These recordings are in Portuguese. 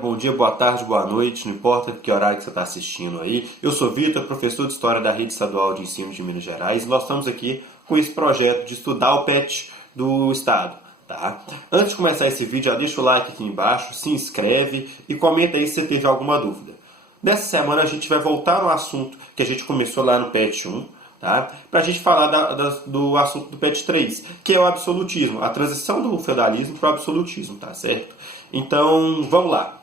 bom dia, boa tarde, boa noite, não importa que horário que você está assistindo aí. Eu sou Vitor, professor de História da Rede Estadual de Ensino de Minas Gerais, e nós estamos aqui com esse projeto de estudar o PET do Estado. Tá? Antes de começar esse vídeo, já deixa o like aqui embaixo, se inscreve e comenta aí se você teve alguma dúvida. Nessa semana a gente vai voltar no assunto que a gente começou lá no PET 1, tá? Para a gente falar do assunto do PET 3, que é o absolutismo, a transição do feudalismo para o absolutismo, tá certo? Então, vamos lá.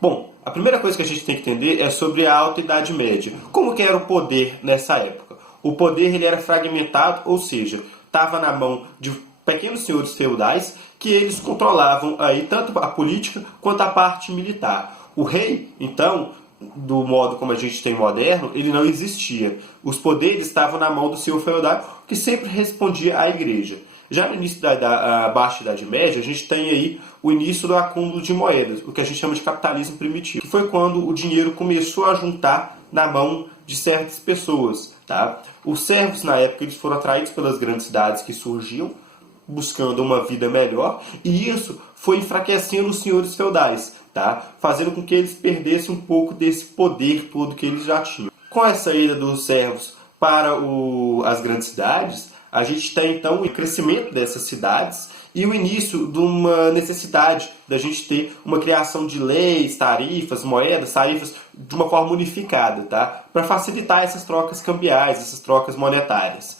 Bom, a primeira coisa que a gente tem que entender é sobre a Alta Idade Média. Como que era o poder nessa época? O poder ele era fragmentado, ou seja, estava na mão de pequenos senhores feudais que eles controlavam aí tanto a política quanto a parte militar. O rei, então, do modo como a gente tem moderno, ele não existia. Os poderes estavam na mão do senhor feudal, que sempre respondia à igreja. Já no início da Baixa Idade Média, a gente tem aí o início do acúmulo de moedas, o que a gente chama de capitalismo primitivo, que foi quando o dinheiro começou a juntar na mão de certas pessoas. Tá? Os servos, na época, eles foram atraídos pelas grandes cidades que surgiam, buscando uma vida melhor, e isso foi enfraquecendo os senhores feudais, tá? Fazendo com que eles perdessem um pouco desse poder todo que eles já tinham. Com a saída dos servos para as grandes cidades, a gente tem então o crescimento dessas cidades e o início de uma necessidade da gente ter uma criação de leis, tarifas, moedas, tarifas de uma forma unificada, tá? Para facilitar essas trocas cambiais, essas trocas monetárias.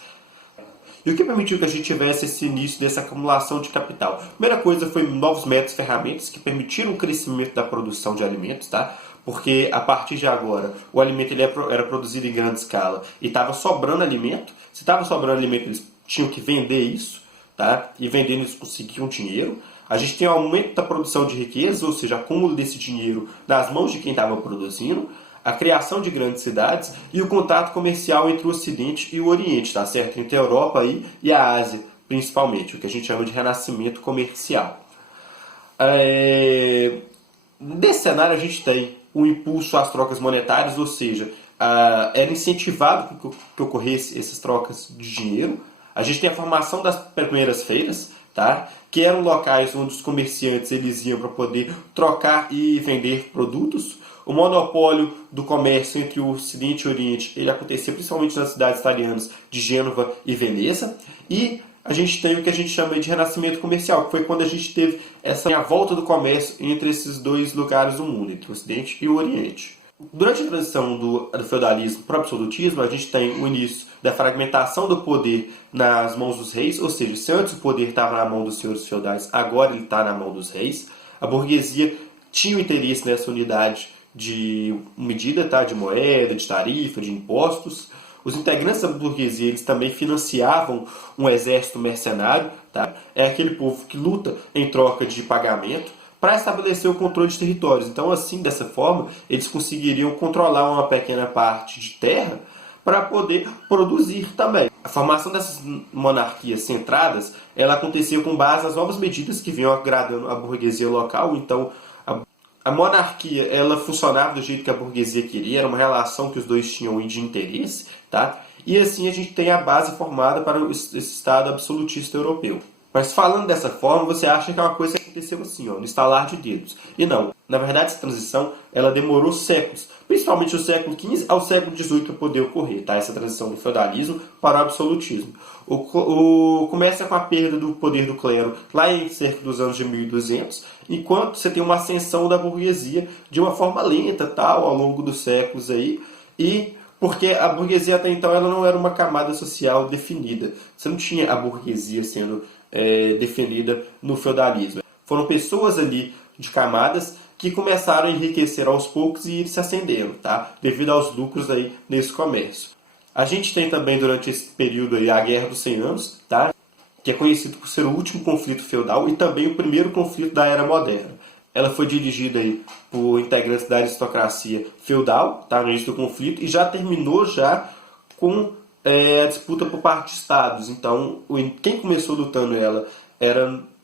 E o que permitiu que a gente tivesse esse início dessa acumulação de capital? A primeira coisa foi novos métodos e ferramentas que permitiram o crescimento da produção de alimentos, tá? Porque a partir de agora o alimento ele era produzido em grande escala e estava sobrando alimento. Se estava sobrando alimento, eles tinham que vender isso, tá? E vendendo eles conseguiam dinheiro. A gente tem o aumento da produção de riquezas, ou seja, acúmulo desse dinheiro nas mãos de quem estava produzindo, a criação de grandes cidades e o contato comercial entre o Ocidente e o Oriente, tá certo? Entre a Europa e a Ásia, principalmente, o que a gente chama de renascimento comercial. Nesse cenário a gente tem o impulso às trocas monetárias, ou seja, era incentivado que ocorresse essas trocas de dinheiro. A gente tem a formação das primeiras feiras, tá? Que eram locais onde os comerciantes eles iam para poder trocar e vender produtos. O monopólio do comércio entre o Ocidente e o Oriente ele acontecia principalmente nas cidades italianas de Gênova e Veneza. E a gente tem o que a gente chama de renascimento comercial, que foi quando a gente teve a volta do comércio entre esses dois lugares do mundo, entre o Ocidente e o Oriente. Durante a transição do feudalismo para o absolutismo, a gente tem o início da fragmentação do poder nas mãos dos reis, ou seja, se antes o poder estava na mão dos senhores feudais, agora ele está na mão dos reis. A burguesia tinha o interesse nessa unidade de medida, tá? De moeda, de tarifa, de impostos. Os integrantes da burguesia eles também financiavam um exército mercenário. Tá? É aquele povo que luta em troca de pagamento para estabelecer o controle de territórios. Então, assim, dessa forma, eles conseguiriam controlar uma pequena parte de terra para poder produzir também. A formação dessas monarquias centradas ela acontecia com base nas novas medidas que vinham agradando a burguesia local. Então, a monarquia ela funcionava do jeito que a burguesia queria, era uma relação que os dois tinham de interesse, tá? E assim a gente tem a base formada para esse Estado absolutista europeu. Mas falando dessa forma, você acha que é uma coisa que aconteceu assim, ó, no estalar de dedos. E não. Na verdade, essa transição ela demorou séculos, principalmente do século XV ao século XVIII para poder ocorrer, tá? Essa transição do feudalismo para o absolutismo. Começa com a perda do poder do clero lá em cerca dos anos de 1200, enquanto você tem uma ascensão da burguesia de uma forma lenta, tal, ao longo dos séculos aí, e porque a burguesia até então ela não era uma camada social definida. Você não tinha a burguesia sendo definida no feudalismo. Foram pessoas ali de camadas que começaram a enriquecer aos poucos e ir se ascendendo, tá? Devido aos lucros aí nesse comércio. A gente tem também durante esse período aí a Guerra dos 100 Anos, tá? Que é conhecido por ser o último conflito feudal e também o primeiro conflito da Era Moderna. Ela foi dirigida aí por integrantes da aristocracia feudal, tá? No início do conflito, e já terminou já com a disputa por parte de estados. Então, quem começou lutando ela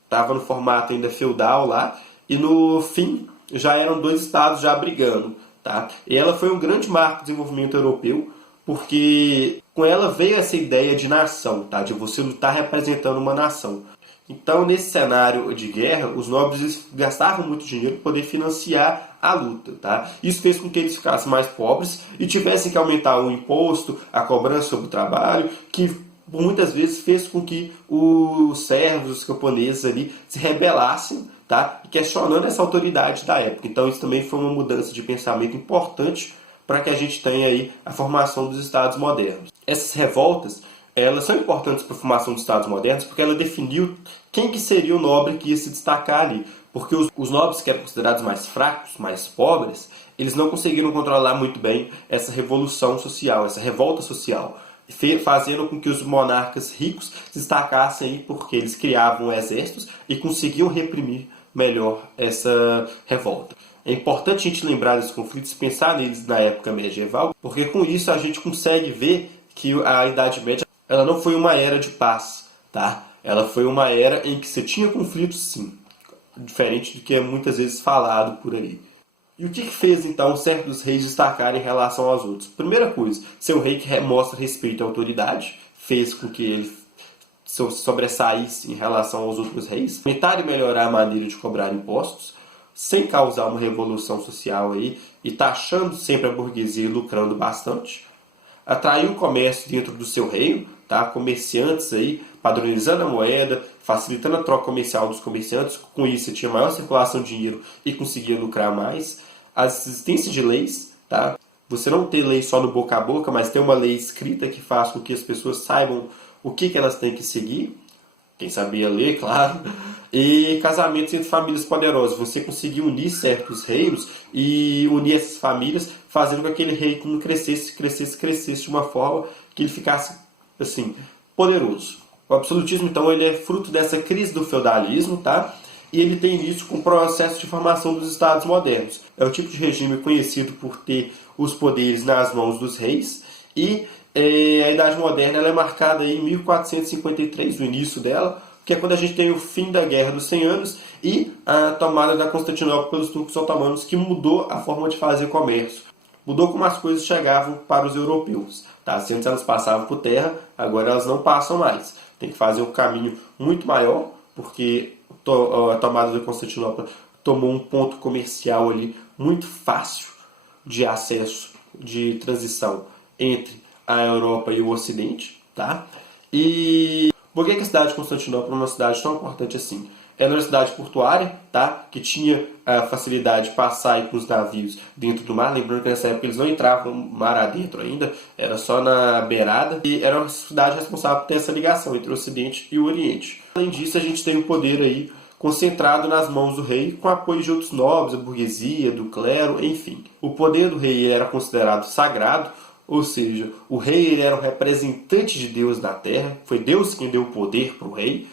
estava no formato ainda feudal lá, e no fim já eram dois estados já brigando. Tá? E ela foi um grande marco do desenvolvimento europeu, porque com ela veio essa ideia de nação, tá? De você lutar representando uma nação. Então, nesse cenário de guerra, os nobres eles gastavam muito dinheiro para poder financiar a luta. Tá? Isso fez com que eles ficassem mais pobres e tivessem que aumentar o imposto, a cobrança sobre o trabalho, que muitas vezes fez com que os servos, os camponeses ali se rebelassem, tá? Questionando essa autoridade da época. Então isso também foi uma mudança de pensamento importante para que a gente tenha aí a formação dos estados modernos. Essas revoltas, elas são importantes para a formação dos estados modernos porque ela definiu quem que seria o nobre que ia se destacar ali. Porque os nobres que eram considerados mais fracos, mais pobres, eles não conseguiram controlar muito bem essa revolução social, essa revolta social, fazendo com que os monarcas ricos se destacassem aí porque eles criavam exércitos e conseguiam reprimir melhor essa revolta. É importante a gente lembrar desses conflitos, pensar neles na época medieval, porque com isso a gente consegue ver que a Idade Média ela não foi uma era de paz, tá? Ela foi uma era em que você tinha conflitos, sim, diferente do que é muitas vezes falado por aí. E o que fez então certos reis destacarem em relação aos outros? Primeira coisa, ser um rei que mostra respeito à autoridade, fez com que ele sobressaísse em relação aos outros reis, tentar melhorar a maneira de cobrar impostos, sem causar uma revolução social aí, e taxando sempre a burguesia e lucrando bastante, atrair o comércio dentro do seu reino, tá? Comerciantes aí, padronizando a moeda, facilitando a troca comercial dos comerciantes, com isso você tinha maior circulação de dinheiro e conseguia lucrar mais. A existência de leis, tá? Você não ter lei só no boca a boca, mas ter uma lei escrita que faça com que as pessoas saibam o que elas têm que seguir. Quem sabia ler, claro. E casamentos entre famílias poderosas. Você conseguir unir certos reinos e unir essas famílias, fazendo com que aquele reino crescesse de uma forma que ele ficasse, assim, poderoso. O absolutismo, então, ele é fruto dessa crise do feudalismo, tá? E ele tem início com o processo de formação dos estados modernos. É o tipo de regime conhecido por ter os poderes nas mãos dos reis e a Idade Moderna ela é marcada aí em 1453, o início dela, que é quando a gente tem o fim da Guerra dos 100 Anos e a tomada da Constantinopla pelos turcos otomanos, que mudou a forma de fazer comércio. Mudou como as coisas chegavam para os europeus. Tá? Se antes elas passavam por terra, agora elas não passam mais. Tem que fazer um caminho muito maior, porque a tomada da Constantinopla tomou um ponto comercial ali muito fácil de acesso, de transição entre a Europa e o Ocidente, tá? E por que a cidade de Constantinopla é uma cidade tão importante assim? Ela era uma cidade portuária, tá? Que tinha a facilidade de passar com os navios dentro do mar. Lembrando que nessa época eles não entravam mar adentro ainda, era só na beirada. E era uma cidade responsável por ter essa ligação entre o Ocidente e o Oriente. Além disso, a gente tem o poder aí concentrado nas mãos do rei, com apoio de outros nobres, da burguesia, do clero, enfim. O poder do rei era considerado sagrado, ou seja, o rei ele era o representante de Deus na terra, foi Deus quem deu o poder para o rei.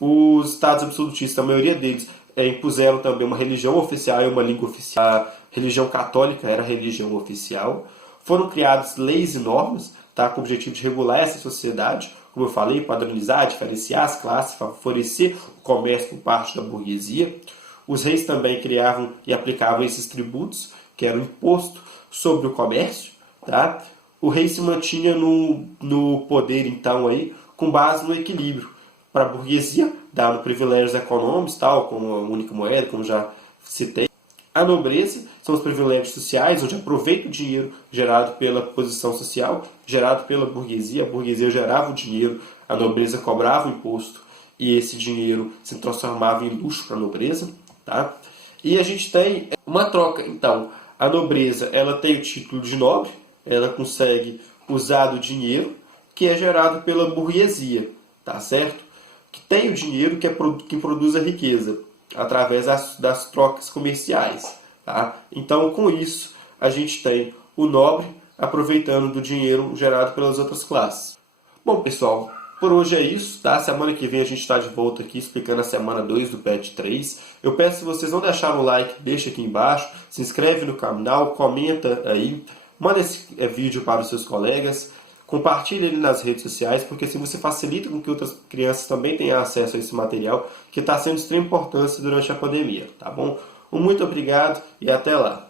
Os estados absolutistas, a maioria deles, impuseram também uma religião oficial e uma língua oficial. A religião católica era a religião oficial. Foram criadas leis e normas, tá, com o objetivo de regular essa sociedade, como eu falei, padronizar, diferenciar as classes, favorecer o comércio por parte da burguesia. Os reis também criavam e aplicavam esses tributos, que era o imposto sobre o comércio. Tá? O rei se mantinha no poder, então, aí, com base no equilíbrio. Para a burguesia, dando privilégios econômicos, tal, como a única moeda, como já citei. A nobreza são os privilégios sociais, onde aproveita o dinheiro gerado pela posição social, gerado pela burguesia. A burguesia gerava o dinheiro, a nobreza cobrava o imposto e esse dinheiro se transformava em luxo para a nobreza. Tá? E a gente tem uma troca, então. A nobreza ela tem o título de nobre, ela consegue usar do dinheiro que é gerado pela burguesia, tá certo? Que tem o dinheiro que produz a riqueza, através das trocas comerciais. Tá? Então, com isso, a gente tem o nobre aproveitando do dinheiro gerado pelas outras classes. Bom, pessoal, por hoje é isso. Tá? Semana que vem a gente está de volta aqui explicando a semana 2 do PET 3. Eu peço, se vocês não deixaram o like, deixa aqui embaixo, se inscreve no canal, comenta aí, manda esse vídeo para os seus colegas, compartilhe ele nas redes sociais, porque assim você facilita com que outras crianças também tenham acesso a esse material que está sendo de extrema importância durante a pandemia, tá bom? Muito obrigado e até lá!